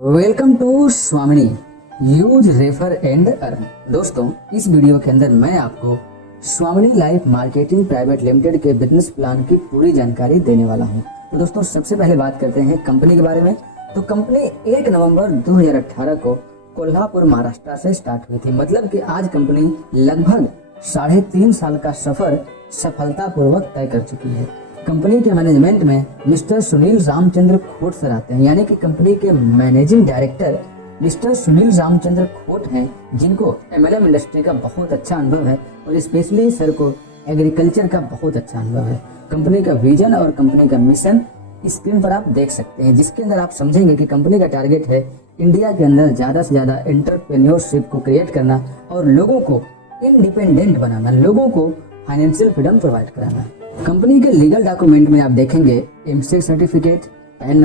Welcome to स्वामिनी use refer and earn. दोस्तों, इस वीडियो के अंदर मैं आपको स्वामिनी लाइफ मार्केटिंग प्राइवेट लिमिटेड के बिजनेस प्लान की पूरी जानकारी देने वाला हूं। तो दोस्तों, सबसे पहले बात करते हैं कंपनी के बारे में। तो कंपनी 1 नवंबर 2018 को कोल्हापुर महाराष्ट्र से स्टार्ट हुई थी। मतलब कि आज कंपनी लगभग 3.5 साल का सफर सफलतापूर्वक तय कर चुकी है। कंपनी के मैनेजमेंट में मिस्टर सुनील रामचंद्र खोट सर आते हैं, यानी कि कंपनी के managing director mister Sunil Ramchandra खोट हैं, जिनको एमएलएम इंडस्ट्री का बहुत अच्छा अनुभव है और स्पेशली सर को एग्रीकल्चर का बहुत अच्छा अनुभव है। कंपनी का विजन और कंपनी का मिशन स्क्रीन पर आप देख सकते हैं, जिसके अंदर आप समझेंगे कि कंपनी का टारगेट है इंडिया के अंदर ज्यादा से ज्यादा एंटरप्रेन्योरशिप को क्रिएट करना और लोगों को इंडिपेंडेंट बनाना, लोगों को फाइनेंशियल फ्रीडम प्रोवाइड कराना। कंपनी के लीगल डॉक्यूमेंट में आप देखेंगे MC certificate, pan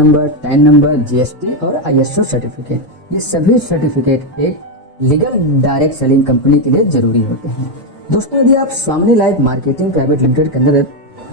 number, GST और आईएसओ सर्टिफिकेट। ये सभी सर्टिफिकेट एक लीगल डायरेक्ट सेलिंग कंपनी के लिए जरूरी होते हैं। दोस्तों, यदि आप स्वामिनी लाइफ मार्केटिंग प्राइवेट लिमिटेड के अंदर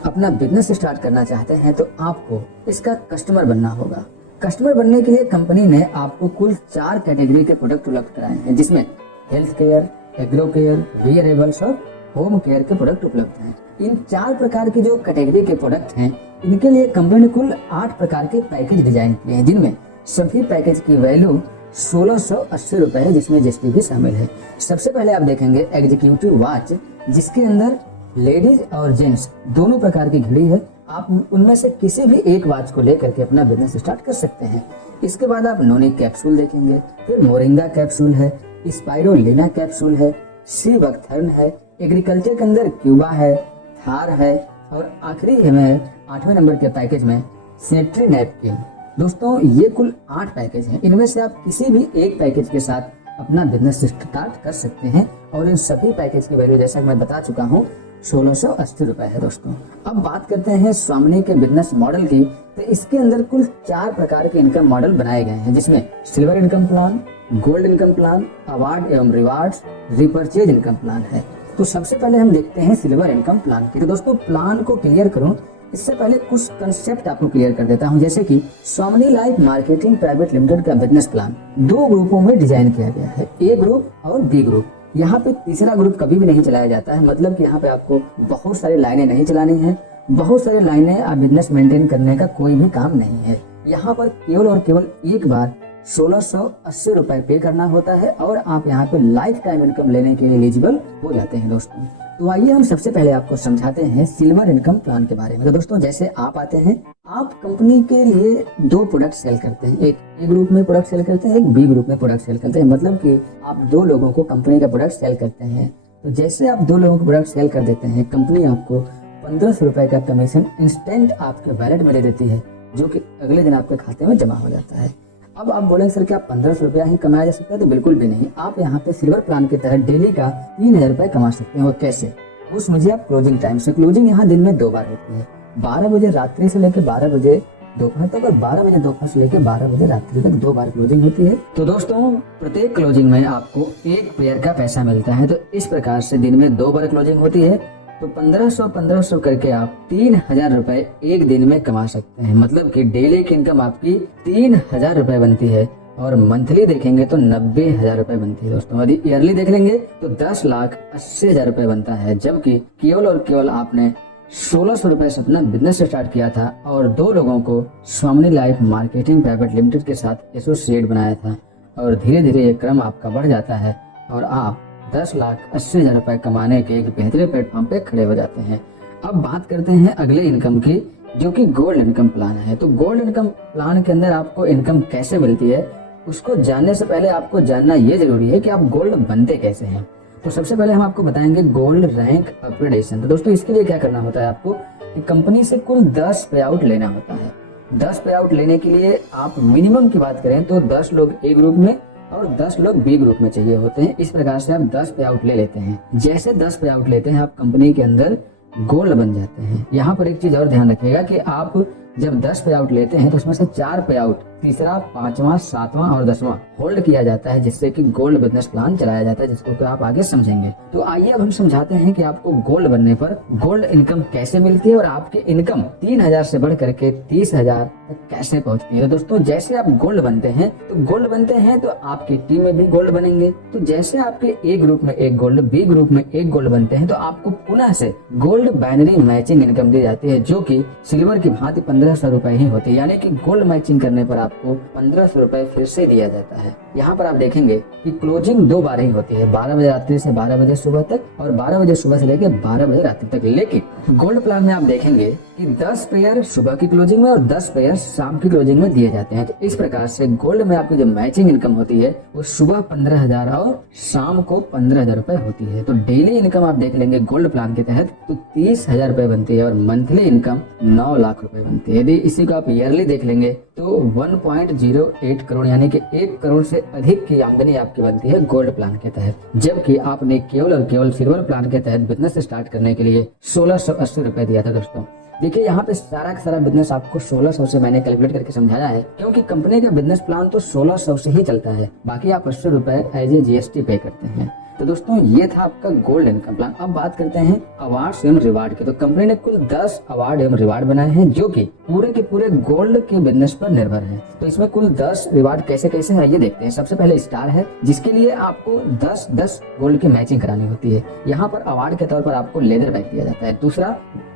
अपना बिजनेस स्टार्ट करना चाहते हैं तो आपको इसका कस्टमर बनना होगा। कस्टमर बनने के लिए कंपनी ने आपको कुल 4 कैटेगरी के प्रोडक्ट उपलब्ध कराए हैं, जिसमें health care, agro care, wearables और होम केयर के प्रोडक्ट उपलब्ध हैं। इन 4 प्रकार की जो कैटेगरी के प्रोडक्ट हैं, इनके लिए कंपनी ने कुल 8 प्रकार के पैकेज डिजाइन किए हैं, जिनमें सभी पैकेज की वैल्यू 1680 रुपए है, जिसमें जीएसटी भी शामिल है। सबसे पहले आप देखेंगे एग्जीक्यूटिव वॉच, जिसके अंदर लेडीज और जेंट्स दोनों प्रकार की घड़ी है। आप उनमें से किसी भी एक वॉच को लेकर के अपना बिजनेस स्टार्ट कर सकते हैं। इसके बाद आप नोनी कैप्सूल देखेंगे, फिर मोरिंगा कैप्सूल है, स्पाइरोलिना कैप्सूल है, सी बकथर्न है, एग्रीकल्चर के अंदर क्यूबा है, थार है और आखिरी में 8वें नंबर के पैकेज में सेनेटरी नैपकिन। दोस्तों, ये कुल 8 पैकेज हैं। इनमें से आप किसी भी एक पैकेज के साथ अपना बिजनेस स्टार्ट कर सकते हैं और इन सभी पैकेज की वैल्यू जैसा मैं बता चुका हूँ 1680 रुपए है। दोस्तों, अब बात करते हैं स्वामिनी के बिजनेस मॉडल की। तो इसके अंदर कुल 4 प्रकार के इनकम मॉडल बनाए गए हैं, जिसमें silver income plan, gold income plan, award एवं रिवार्ड्स, रिपर्चेज इनकम प्लान है। तो सबसे पहले हम देखते हैं सिल्वर इनकम प्लान की। तो दोस्तों, प्लान को क्लियर करूं इससे पहले कुछ कंसेप्ट आपको क्लियर कर देता हूं, जैसे कि स्वामिनी लाइफ मार्केटिंग प्राइवेट लिमिटेड का बिजनेस प्लान 2 ग्रुपों में डिजाइन किया गया है, ए ग्रुप और बी ग्रुप। यहाँ पे तीसरा ग्रुप कभी भी नहीं चलाया जाता है। मतलब कि यहाँ पे आपको बहुत सारी लाइनें नहीं चलानी है, बहुत सारी लाइनें आप बिजनेस मेंटेन करने का कोई भी काम नहीं है। यहाँ पर केवल और केवल एक बार 1680 रुपए पे करना होता है और आप यहाँ पे लाइफ टाइम इनकम लेने के लिए एलिजिबल हो जाते हैं। दोस्तों, तो आइए हम सबसे पहले आपको समझाते हैं सिल्वर इनकम प्लान के बारे में। तो दोस्तों, जैसे आप आते हैं, आप कंपनी के लिए 2 प्रोडक्ट सेल करते हैं, एक ए ग्रुप में प्रोडक्ट सेल करते हैं, एक बी ग्रुप में प्रोडक्ट सेल करते हैं। मतलब कि आप 2 लोगों को कंपनी का प्रोडक्ट सेल करते हैं। तो जैसे आप 2 लोगों को प्रोडक्ट सेल कर देते हैं, कंपनी आपको 1500 रुपए का कमीशन इंस्टेंट आपके वैलेट में दे देती है, जो कि अगले दिन आपके खाते में जमा हो जाता है। अब आप बोलेंगे सर क्या 1500 रुपया ही कमाया जा सकता है? तो बिल्कुल भी नहीं। आप यहाँ पे सिल्वर प्लान के तहत डेली का 3000 रुपए कमा सकते हैं। और कैसे? वो समझिए आप क्लोजिंग टाइम से। क्लोजिंग यहाँ दिन में 2 बार होती है, 12 बजे रात्रि से लेकर 12 बजे दोपहर तक और 12 बजे दोपहर से लेकर 12 बजे रात्रि तक 2 बार क्लोजिंग होती है। तो दोस्तों, प्रत्येक क्लोजिंग में आपको 1 पेयर का पैसा मिलता है। तो इस प्रकार से दिन में 2 बार क्लोजिंग होती है। तो 1500 करके आप 3000 रुपए एक दिन में कमा सकते हैं। मतलब कि डेली की इनकम आपकी 3000 रुपए बनती है और मंथली देखेंगे तो 90,000 रुपए बनती है। दोस्तों, यदि ईयरली देख लेंगे तो 10,80,000 रुपए बनता है, जबकि केवल और केवल आपने 1600 रुपए से अपना बिजनेस स्टार्ट किया था और 2 लोगों को स्वामिनी लाइफ मार्केटिंग प्राइवेट लिमिटेड के साथ एसोसिएट बनाया था और धीरे धीरे ये क्रम आपका बढ़ जाता है और आप 10,80,000 रुपए कमाने के एक बेहतरीन प्लेटफॉर्म पे खड़े हो जाते हैं। अब बात करते हैं अगले इनकम की, जो कि गोल्ड इनकम प्लान है। तो गोल्ड इनकम प्लान के अंदर आपको इनकम कैसे मिलती है, उसको जानने से पहले आपको जानना ये जरूरी है कि आप गोल्ड बनते कैसे हैं। तो सबसे पहले हम आपको बताएंगे गोल्ड रैंक अपग्रेडेशन। तो दोस्तों, इसके लिए क्या करना होता है आपको कि कंपनी से कुल 10 पे आउट लेना होता है। 10 पे आउट लेने के लिए आप मिनिमम की बात करें तो 10 लोग ए ग्रुप में और 10 लोग बी ग्रुप में चाहिए होते हैं। इस प्रकार से आप 10 पे आउट ले लेते हैं। जैसे 10 पे आउट लेते हैं, आप कंपनी के अंदर गोल्ड बन जाते हैं। यहाँ पर एक चीज और ध्यान रखिएगा कि आप जब 10 पे आउट लेते हैं तो उसमें से 4 पे आउट तीसरा, पांचवा, सातवां और 10वां होल्ड किया जाता है, जिससे कि गोल्ड बिजनेस प्लान चलाया जाता है, जिसको कि आप आगे समझेंगे। तो आइए अब हम समझाते हैं कि आपको गोल्ड बनने पर गोल्ड इनकम कैसे मिलती है और आपकी इनकम 3,000 से बढ़ करके 30,000 तक कैसे पहुंचती है। तो दोस्तों, जैसे आप गोल्ड बनते हैं तो आपकी टीम में भी गोल्ड बनेंगे। तो जैसे आपके ए ग्रुप में एक गोल्ड, बी ग्रुप में एक गोल्ड बनते हैं, तो आपको पुनः से गोल्ड बाइनरी मैचिंग इनकम दी जाती है, जो कि सिल्वर की भांति 1,500 रुपए ही होती है। यानी कि गोल्ड मैचिंग करने पर आपको 1,500 रुपए फिर से दिया जाता है। यहाँ पर आप देखेंगे कि क्लोजिंग 2 बार ही होती है, 12 बजे रात्रि से 12 बजे सुबह तक और 12 बजे सुबह से लेकर 12 बजे रात्रि तक। लेकिन गोल्ड प्लान में आप देखेंगे कि 10 पेयर सुबह की क्लोजिंग में और 10 पेयर शाम की क्लोजिंग में दिए जाते हैं। तो इस प्रकार से गोल्ड में आपकी जो मैचिंग इनकम होती है वो सुबह 15,000 और शाम को 15,000 रुपए होती है। तो डेली इनकम आप देख लेंगे गोल्ड प्लान के तहत तो 30,000 रुपए बनती है और मंथली इनकम 9 लाख रुपए बनती है। यदि इसी को आप ईयरली देख लेंगे तो 1.08 करोड़ यानी कि 1 करोड़ से अधिक की आमदनी आपकी बनती है गोल्ड प्लान के तहत, जबकि आपने केवल और केवल सिल्वर प्लान के तहत बिजनेस स्टार्ट करने के लिए 1,680 रुपए दिया था। दोस्तों देखिए, यहाँ पे सारा का सारा बिजनेस आपको 1,600 से मैंने कैलकुलेट करके समझाया है, क्योंकि कंपनी का बिजनेस प्लान तो 1,600 से ही चलता है, बाकी आप 80 रुपए एज ए GST पे करते हैं। तो दोस्तों, ये था आपका गोल्ड इनकम प्लान। अब बात करते हैं अवार्ड्स एवं रिवार्ड के। तो कंपनी ने कुल 10 अवार्ड एवं रिवार्ड बनाए हैं, जो कि पूरे के पूरे गोल्ड के बिजनेस पर निर्भर है। तो इसमें कुल 10 रिवार्ड कैसे कैसे है ये देखते हैं। सबसे पहले स्टार है, जिसके लिए आपको 10-10 गोल्ड की मैचिंग करानी होती है। यहाँ पर अवार्ड के तौर पर आपको लेदर बैग दिया जाता है। दूसरा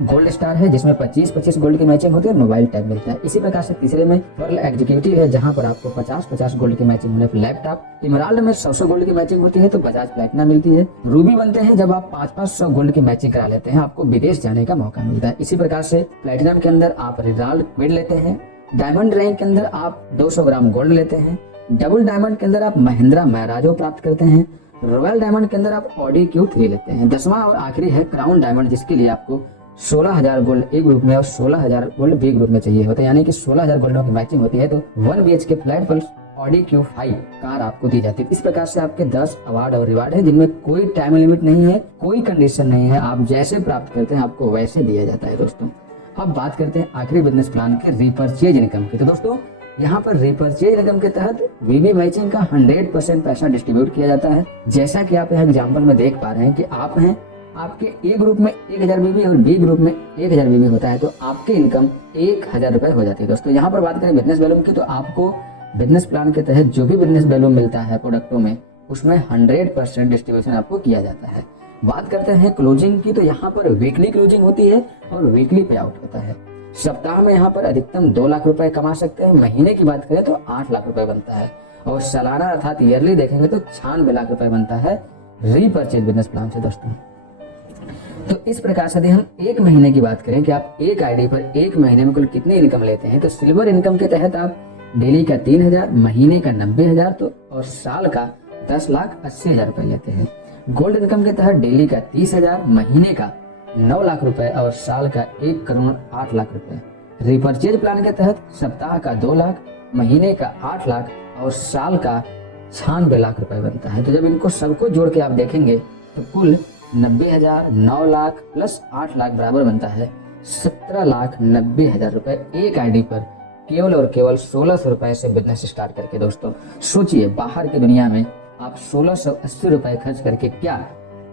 गोल्ड स्टार है, जिसमें 25-25 गोल्ड की मैचिंग होती है और मोबाइल टैब मिलता है। इसी प्रकार से तीसरे में पर्ल एग्जीक्यूटिव है, जहाँ पर आपको 50-50 गोल्ड की मैचिंग होने पर लैपटॉप। इमराल्ड में 100 गोल्ड की मैचिंग होती है तो बजाज प्लेटिना मिलती है। रूबी बनते हैं जब आप 500 गोल्ड की मैचिंग करा लेते हैं, आपको विदेश जाने का मौका मिलता है। इसी प्रकार से प्लेटिनम के अंदर आप रिनाल्ड क्विड लेते हैं। डायमंड रैंक के अंदर आप 200 ग्राम गोल्ड लेते हैं। डबल डायमंड के अंदर आप महिंद्रा मैराजो प्राप्त करते हैं। रॉयल डायमंड के अंदर आप ऑडी Q3 लेते हैं। 10वां और आखिरी है क्राउन डायमंड, जिसके लिए आपको 16,000 गोल्ड ए ग्रुप में और 16,000 गोल्ड बी ग्रुप में चाहिए होता है। यानी कि 16,000 गोल्डों की मैचिंग होती है तो 1 BHK flat pulse Audi Q5 car आपको दी जाती है। इस प्रकार से आपके 10 अवार्ड और रिवार्ड है, जिनमें कोई टाइम लिमिट नहीं है, कोई कंडीशन नहीं है, आप जैसे प्राप्त करते हैं आपको वैसे दिया जाता है। दोस्तों, अब बात करते हैं आखिरी बिजनेस प्लान के रिपर्चेज इनकम की। तो दोस्तों, यहाँ पर रिपर्चेज इनकम के तहत वीबी मैचिंग का 100% पैसा डिस्ट्रीब्यूट किया जाता है। जैसा कि आप यहाँ एग्जाम्पल में देख पा रहे हैं कि आप हैं, आपके ए ग्रुप में 1,000 बीबी और बी ग्रुप में 1,000 बीबी होता है, तो आपकी इनकम 1,000 रुपए हो जाती है। दोस्तों, यहाँ पर बात करें बिजनेस वैल्यूम की, तो आपको बिजनेस प्लान के तहत जो भी बिजनेस वैल्यू मिलता है प्रोडक्टों में, उसमें 100% डिस्ट्रीब्यूशन आपको किया जाता है। बात करते हैं क्लोजिंग की, तो यहाँ पर वीकली क्लोजिंग होती है और वीकली पे आउट होता है। सप्ताह में यहाँ पर अधिकतम 2 लाख रुपए कमा सकते हैं। महीने की बात करें तो 8 लाख रुपए बनता है और सालाना अर्थात ईयरली देखेंगे तो 96 लाख रुपए बनता है रीपर्चेज बिजनेस प्लान से। दोस्तों, तो इस प्रकार से यदि हम एक महीने की बात करें कि आप एक आईडी पर एक महीने में कुल कितनी इनकम लेते हैं, तो सिल्वर इनकम के तहत आप डेली का 3,000, महीने का 90,000 तो और साल का 10,80,000 रुपए लेते हैं। गोल्ड इनकम के तहत डेली का 30,000, महीने का 9 लाख रुपए और साल का 1 करोड़ 8 लाख रुपए। रिपर्चेज प्लान के तहत सप्ताह का 2 लाख, महीने का 8 लाख और साल का 96 लाख रुपए बनता है। तो जब इनको सबको जोड़ के आप देखेंगे तो कुल 90,000, 9 लाख प्लस 8 लाख बराबर बनता है 17,90,000 रुपए एक आईडी पर, केवल और केवल 1,600 रुपए से बिजनेस स्टार्ट करके। दोस्तों, सोचिए, बाहर की दुनिया में आप 1,680 रुपए खर्च करके क्या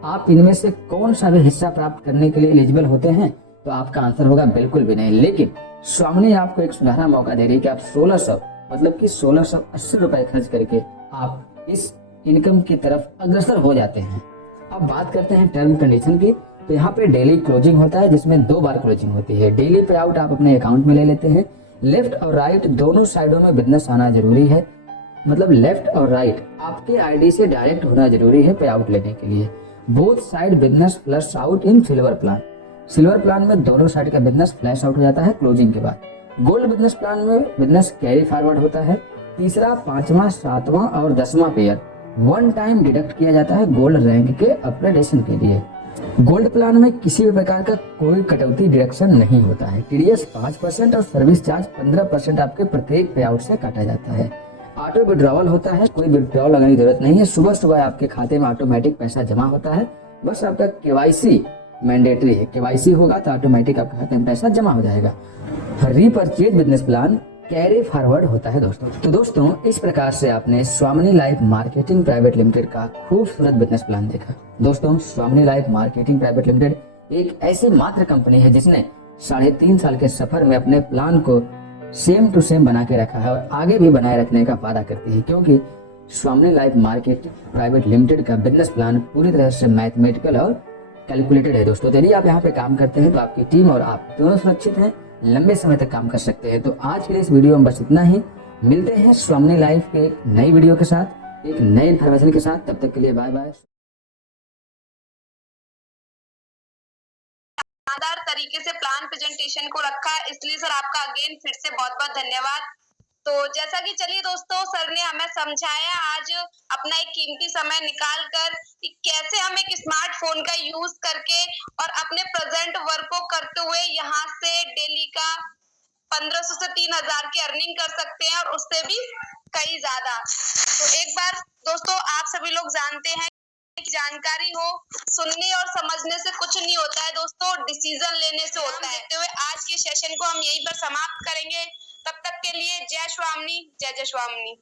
आप इनमें से कौन सा भी हिस्सा प्राप्त करने के लिए एलिजिबल होते हैं? तो आपका आंसर होगा बिल्कुल भी नहीं। लेकिन स्वामिनी आपको एक सुनहरा मौका दे रही है कि आप 1,600 मतलब कि 1,680 रुपए खर्च करके आप इस इनकम की तरफ अग्रसर हो जाते हैं। अब बात करते हैं टर्म कंडीशन की। तो यहाँ पे डेली क्लोजिंग होता है, जिसमें 2 बार क्लोजिंग होती है। डेली पे आउट आप अपने अकाउंट में ले लेते हैं। लेफ्ट और राइट दोनों साइडों में बिजनेस आना जरूरी है, मतलब लेफ्ट और राइट आपके आईडी से डायरेक्ट होना जरूरी है पे आउट लेने के लिए। Both side business flush out in silver plan. Silver plan में दोनों साइड का बिजनेस फ्लैश आउट हो जाता है क्लोजिंग के बाद। गोल्ड बिजनेस प्लान में बिजनेस कैरी फॉरवर्ड होता है। तीसरा, 5वां, 7वां और 10वां पेयर 1 टाइम डिडक्ट किया जाता है गोल्ड रैंक के अपग्रेडेशन के लिए। गोल्ड प्लान में किसी भी प्रकार का कोई कटौती डिडक्शन नहीं होता है। टीडीएस 5% और सर्विस चार्ज 15% आपके प्रत्येक पे आउट से काटा जाता है। ऑटो विड्रॉवल होता है, कोई विड्रॉवल लगाने की जरूरत नहीं है। सुबह सुबह आपके खाते में ऑटोमेटिक पैसा जमा होता है। बस आपका केवाईसी मैंडेटरी है, केवाईसी होगा तो ऑटोमेटिक आपके खाते में पैसा जमा हो जाएगा। Repurchase business plan carry forward होता है दोस्तों। तो दोस्तों इस प्रकार से आपने स्वामिनी लाइफ मार्केटिंग प्राइवेट लिमिटेड का खूबसूरत बिजनेस प्लान देखा। दोस्तों स्वामिनी लाइफ मार्केटिंग प्राइवेट लिमिटेड एक ऐसी मात्र कंपनी है जिसने 3.5 साल के सफर में अपने प्लान को सेम टू सेम बना के रखा है और आगे भी बनाए रखने का वादा करती है, क्योंकि स्वामिनी लाइफ मार्केटिंग प्राइवेट लिमिटेड का बिजनेस प्लान पूरी तरह से मैथमेटिकल और कैलकुलेटेड है दोस्तों। यदि आप यहाँ पे काम करते हैं तो आपकी टीम और आप दोनों सुरक्षित हैं, लंबे समय तक काम कर सकते हैं। तो आज के लिए इस वीडियो में बस इतना ही। मिलते हैं स्वामिनी लाइफ के एक नई वीडियो के साथ, एक नई इन्फॉर्मेशन के साथ। तब तक के लिए बाय बाय। शानदार तरीके से प्लान प्रेजेंटेशन को रखा है, इसलिए सर आपका अगेन फिर से बहुत बहुत धन्यवाद। तो जैसा कि चलिए दोस्तों सर ने हमें समझाया आज अपना एक कीमती समय निकाल कर कि कैसे हम एक स्मार्टफोन का यूज करके और अपने प्रेजेंट वर्क को करते हुए यहाँ से डेली का 1500 से 3000 की अर्निंग कर सकते हैं और उससे भी कई ज्यादा। तो एक बार दोस्तों आप सभी लोग जानते हैं जानकारी हो, सुनने और समझने से कुछ नहीं होता है दोस्तों, डिसीजन लेने से होता है। देखते हुए आज के सेशन को हम यहीं पर समाप्त करेंगे। तब तक के लिए जय स्वामिनी, जय जय स्वामिनी।